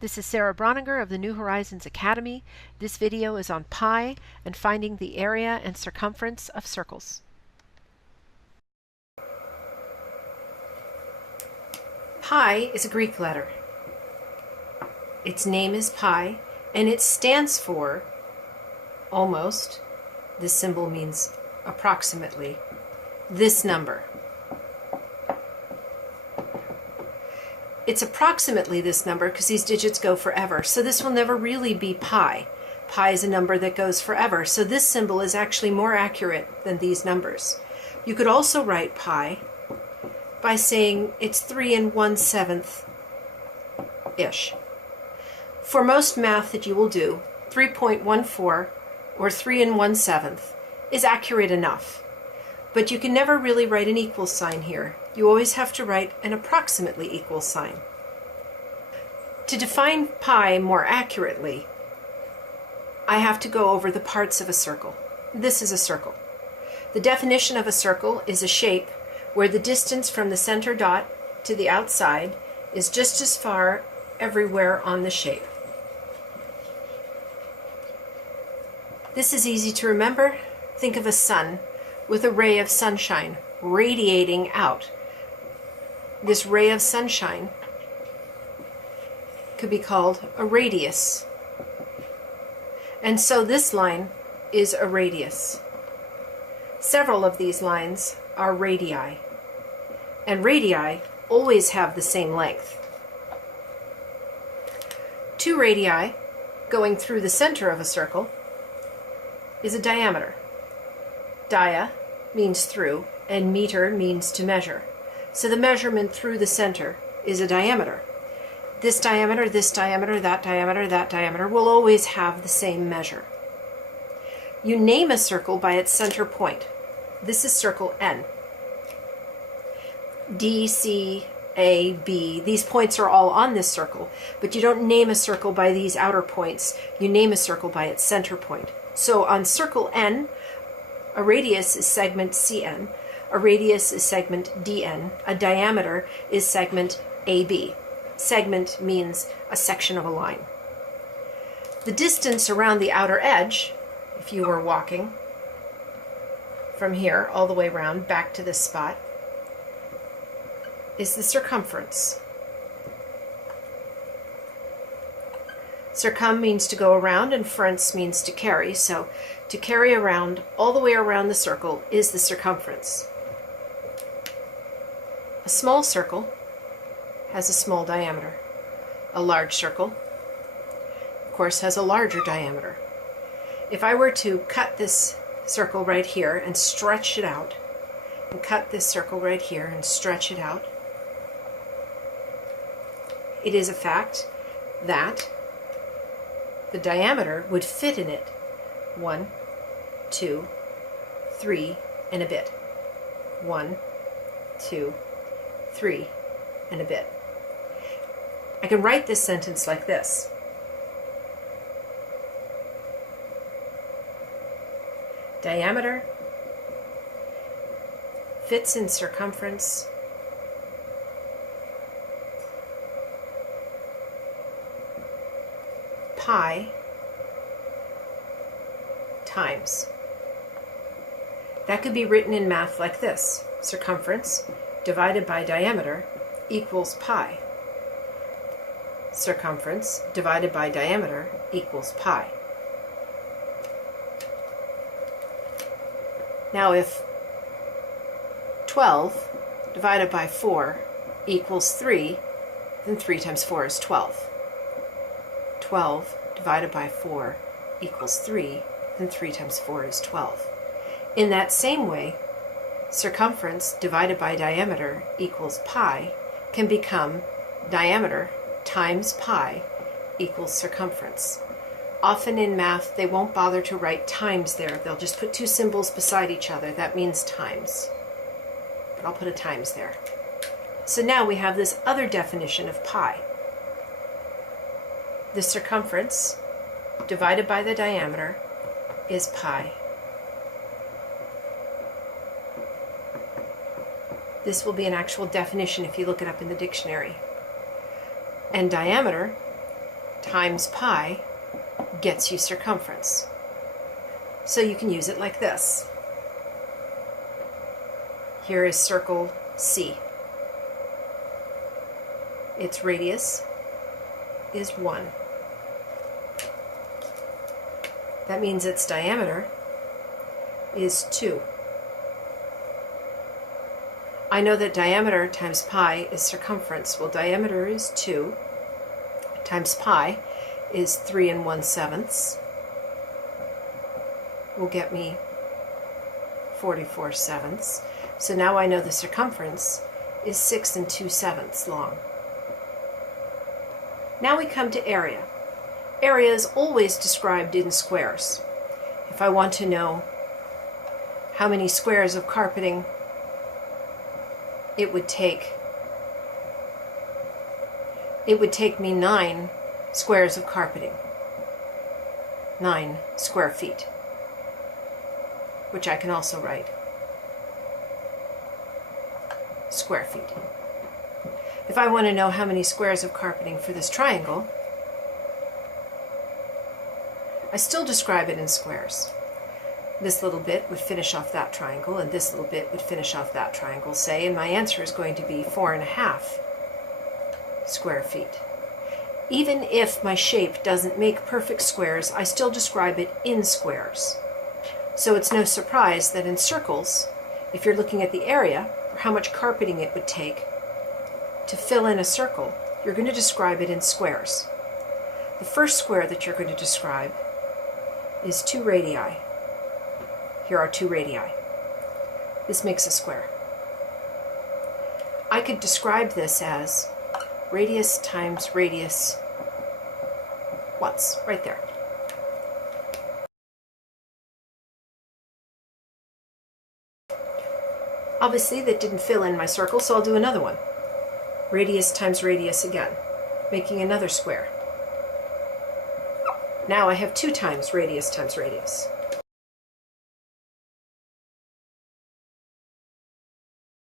This is Sarah Broninger of the New Horizons Academy. This video is on pi and finding the area and circumference of circles. Pi is a Greek letter. Its name is pi, and it stands for almost, this symbol means approximately, this number. It's approximately this number because these digits go forever, so this will never really be pi. Pi is a number that goes forever, so this symbol is actually more accurate than these numbers. You could also write pi by saying it's 3 1/7-ish. For most math that you will do, 3.14 or 3 1/7 is accurate enough. But you can never really write an equal sign here. You always have to write an approximately equal sign. To define pi more accurately, I have to go over the parts of a circle. This is a circle. The definition of a circle is a shape where the distance from the center dot to the outside is just as far everywhere on the shape. This is easy to remember. Think of a sun with a ray of sunshine radiating out. This ray of sunshine could be called a radius. And so this line is a radius. Several of these lines are radii. And radii always have the same length. 2 radii going through the center of a circle is a diameter. Dia means through, and meter means to measure. So the measurement through the center is a diameter. This diameter, that diameter will always have the same measure. You name a circle by its center point. This is circle N. D, C, A, B. These points are all on this circle, but you don't name a circle by these outer points. You name a circle by its center point. So on circle N, a radius is segment CN, a radius is segment DN, a diameter is segment AB. Segment means a section of a line. The distance around the outer edge, if you were walking from here all the way around back to this spot, is the circumference. Circum means to go around and ference means to carry, so to carry around all the way around the circle is the circumference. A small circle has a small diameter. A large circle, of course, has a larger diameter. If I were to cut this circle right here and stretch it out, and cut this circle right here and stretch it out, it is a fact that the diameter would fit in it 1, 2, 3, and a bit. 1, 2, 3, and a bit. I can write this sentence like this. Diameter fits in circumference pi times. That could be written in math like this. Circumference divided by diameter equals pi. Circumference divided by diameter equals pi. Now if 12 divided by 4 equals 3, then 3 times 4 is 12. 12 divided by 4 equals 3, then 3 times 4 is 12. In that same way, circumference divided by diameter equals pi can become diameter times pi equals circumference. Often in math, they won't bother to write times there. They'll just put 2 symbols beside each other. That means times. But I'll put a times there. So now we have this other definition of pi. The circumference divided by the diameter is pi. This will be an actual definition if you look it up in the dictionary. And diameter times pi gets you circumference. So you can use it like this. Here is circle C. Its radius is 1. That means its diameter is 2. I know that diameter times pi is circumference. Well, diameter is 2 times pi is 3 1/7 will get me 44/7. So now I know the circumference is 6 2/7 long. Now we come to area. Area is always described in squares. If I want to know how many squares of carpeting it would take me 9 squares of carpeting, 9 square feet, which I can also write square feet. If I want to know how many squares of carpeting for this triangle, I still describe it in squares. This little bit would finish off that triangle, and this little bit would finish off that triangle, say, and my answer is going to be 4.5 square feet. Even if my shape doesn't make perfect squares, I still describe it in squares. So it's no surprise that in circles, if you're looking at the area, or how much carpeting it would take to fill in a circle, you're going to describe it in squares. The first square that you're going to describe is 2 radii. Here are 2 radii. This makes a square. I could describe this as radius times radius once, right there. Obviously that didn't fill in my circle, so I'll do another one. Radius times radius again, making another square. Now I have 2 times radius times radius.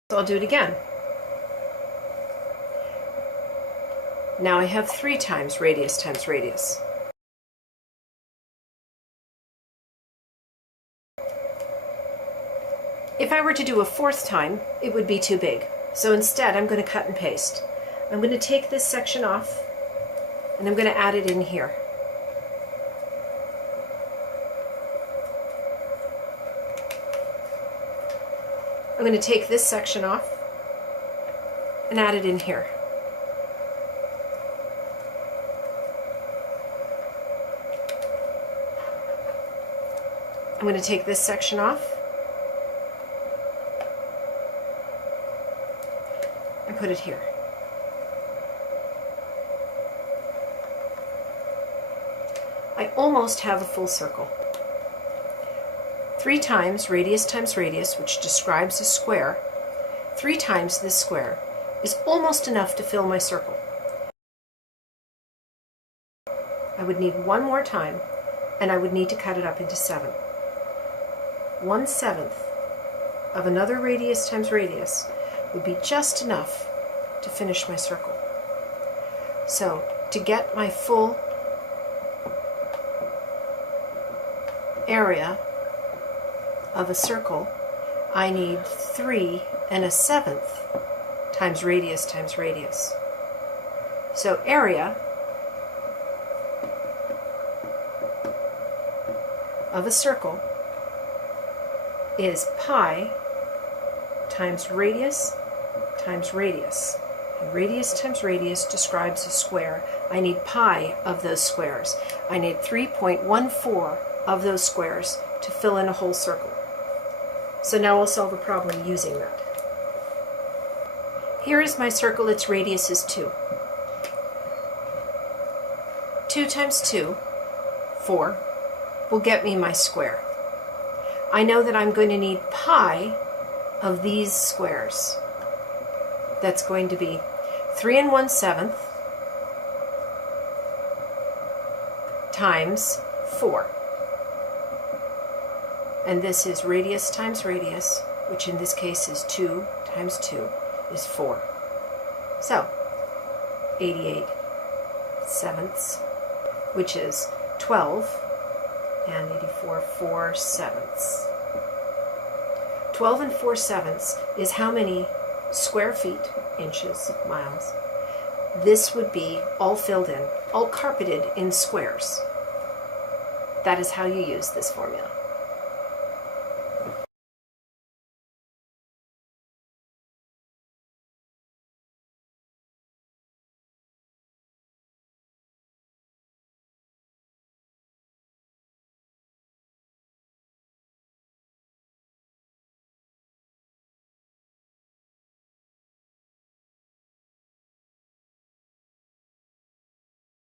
So I'll do it again. Now I have 3 times radius times radius. If I were to do a 4th time, it would be too big. So instead, I'm going to cut and paste. I'm going to take this section off, and I'm going to add it in here. I'm going to take this section off and add it in here. I'm going to take this section off and put it here. I almost have a full circle. 3 times radius, which describes a square, 3 times this square is almost enough to fill my circle. I would need 1 more time, and I would need to cut it up into 7. 1/7 of another radius times radius would be just enough to finish my circle. So to get my full area of a circle, I need 3 1/7 times radius times radius. So area of a circle is pi times radius times radius. And radius times radius describes a square. I need pi of those squares. I need 3.14 of those squares to fill in a whole circle. So now I'll solve a problem using that. Here is my circle. Its radius is 2. 2 times 2, 4, will get me my square. I know that I'm going to need pi of these squares. That's going to be 3 1/7 times 4. And this is radius times radius, which in this case is 2 times 2 is 4. So 88/7 which is 12 and 84 4/7. 12 and 4/7 is how many square feet, inches, miles. This would be all filled in, all carpeted in squares. That is how you use this formula.